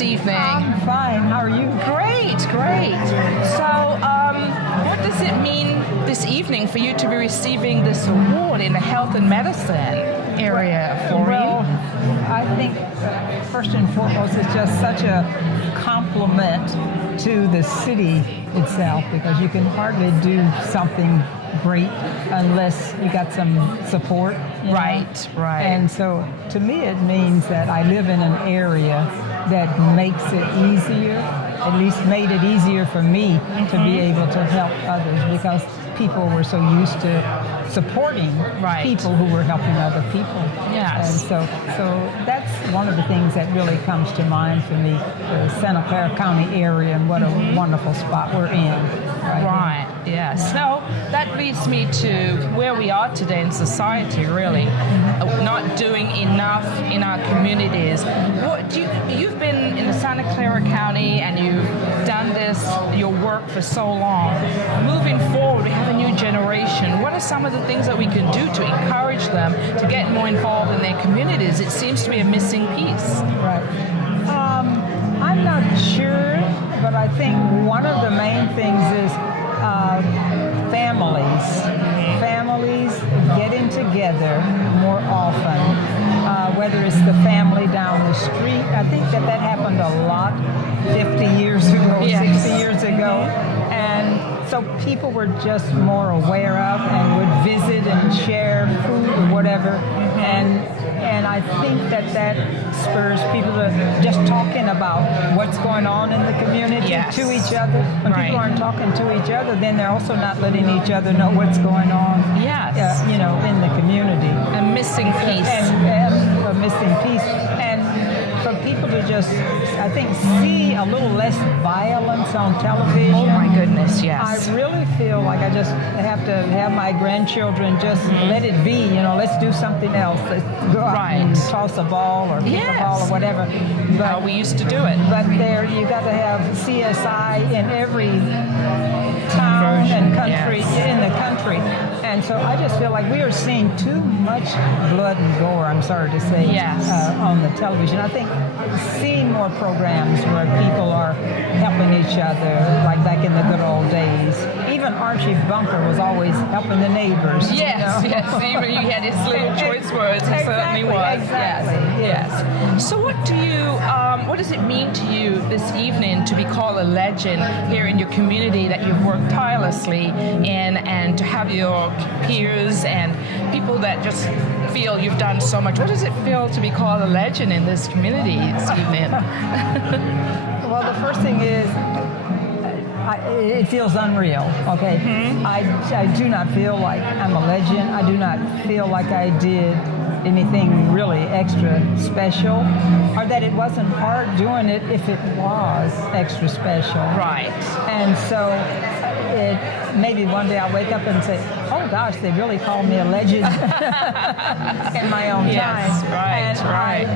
this evening? I'm fine. How are you? Great, great. So, what does it mean this evening for you to be receiving this award in the health and medicine area, Florene? Well, I think first and foremost, it's just such a compliment to the city itself, because you can hardly do something great unless you got some support. You know? Right. And so to me it means that I live in an area that makes it easier, at least made it easier for me to be able to help others, because people were so used to supporting people who were helping other people. Yes. And so that's one of the things that really comes to mind for me, the Santa Clara County area, and what a wonderful spot we're in. Right, yes. So that leads me to where we are today in society, really. Not doing enough in our communities. You've been in the Santa Clara County and you've done your work for so long. Moving forward, we have a new generation. What are some of the things that we can do to encourage them to get more involved in their communities? It seems to be a missing piece. Right. I'm not sure, but I think one of the main things is families. Families getting together more often, whether it's the family down the street. I think that happened a lot 50 years ago, 60 years ago. And so people were just more aware of and would visit and share food or whatever. And I think that spurs people to just talking about what's going on in the community to each other. When people aren't talking to each other, then they're also not letting each other know what's going on. In the community. A missing piece. And a missing piece. And for people to just, I think, see a little less violence on television. Oh my goodness, yes. I really feel like I just have to have my grandchildren just let it be, let's do something else. Let's go out and toss a ball or kick a ball or whatever. But we used to do it. But you got to have CSI in every town and country in the country. And so I just feel like we are seeing too much blood and gore, I'm sorry to say, on the television. I think seeing more programs where people are helping each other, like back in the good old days. Even Archie Bunker was always helping the neighbors. Yes. Even you had his little choice words. He certainly was. Exactly. Yes. So what does it mean to you this evening to be called a legend here in your community that you've worked tirelessly in, and to have your peers and people that just feel you've done so much? What does it feel to be called a legend in this community this evening? Well, the first thing is, it feels unreal, okay? I do not feel like I'm a legend. I do not feel like I did anything really extra special, or that it wasn't hard doing it if it was extra special. Right. And so maybe one day I'll wake up and say, oh gosh, they really called me a legend in my own time. Right.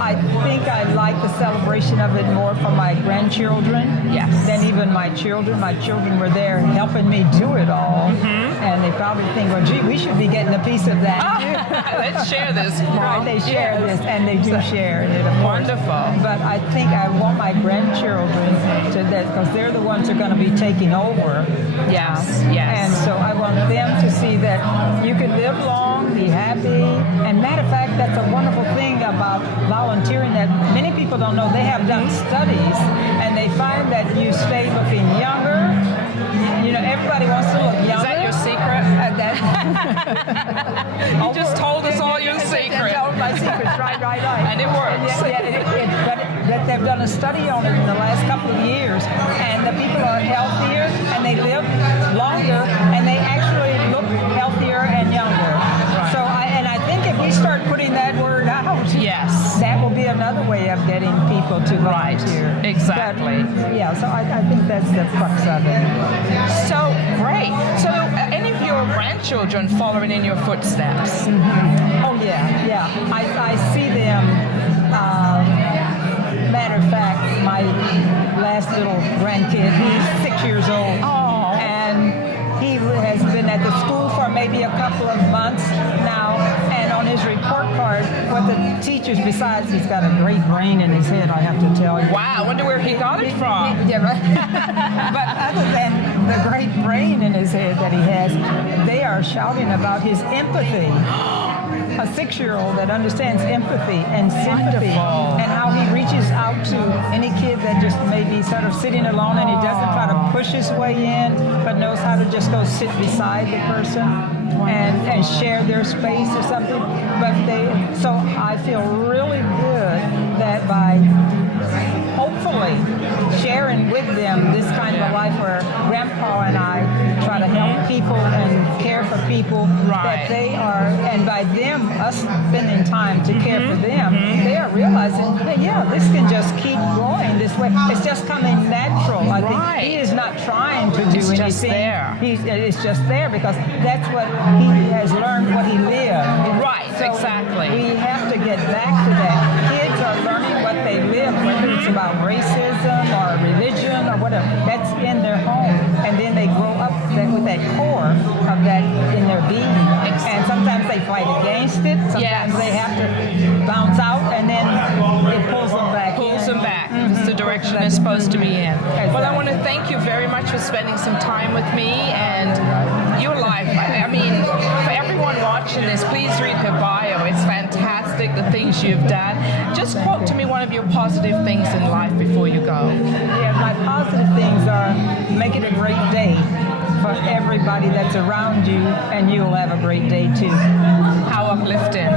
I think I like the celebration of it more for my grandchildren than even my children. My children were there helping me do it all. And they probably think, well, gee, we should be getting a piece of that too. Let's share this, Mom. Right, they share this, and they do share it, of course. Wonderful. But I think I want my grandchildren to that, because they're the ones who are going to be taking over. Yes. And so I want them to see that you can live long, be happy. And matter of fact, that's a wonderful thing about volunteering that many people don't know. They have done studies, and they find that you stay looking younger. Everybody wants to look younger. Is that your secret? You just told us all your secrets. All my secrets, right. And it works. But they've done a study on it in the last couple of years, and the people are healthier, and they live longer, and they actually look healthier and younger. Right. So I think if we start putting that word out, that will be another way of getting people to volunteer. Right. Exactly. But, so I think that's the crux of it. So great. So any of your grandchildren following in your footsteps? Oh yeah. I see them. Matter of fact, my last little grandkid, he's 6 years old. And he has been at the school for maybe a couple of months now, and on his report card, But the teachers, besides, he's got a great brain in his head, I have to tell you. Wow, I wonder where he got it from. Yeah, but other than the great brain in his head that he has, they are shouting about his empathy. A 6-year-old that understands empathy and sympathy, Wonderful. and how he reaches out to any kid that just may be sort of sitting alone, and he doesn't try to push his way in, but knows how to just go sit beside the person and share their space or something. So I feel really good that by hopefully sharing with them this kind of a life where Grandpa and I try to help people and care for people, that they are, and by them, us spending time to care for them, they are realizing, hey, yeah, this can just keep going this way. It's just coming natural. I think he is not trying to do anything. Just there. It's just there because that's what he has learned, what he lived. Right, So exactly. we have to get back to that. Kids are learning what they live, whether it's about racism or religion or whatever. That's in their home. And then they grow up with that core of that in their being. And sometimes they fight against it. Sometimes they have to bounce out, and then it pulls them back. It's the direction they're supposed to be in. Well, I want to thank you very much for spending some time with me and your life. I mean, for everyone watching this, please read her bio. It's fantastic, the things you've done. Just quote to me one of your positive things in life before you go. Yeah, my positive things are make it a great day for everybody that's around you, and you'll have a great day too. How uplifting.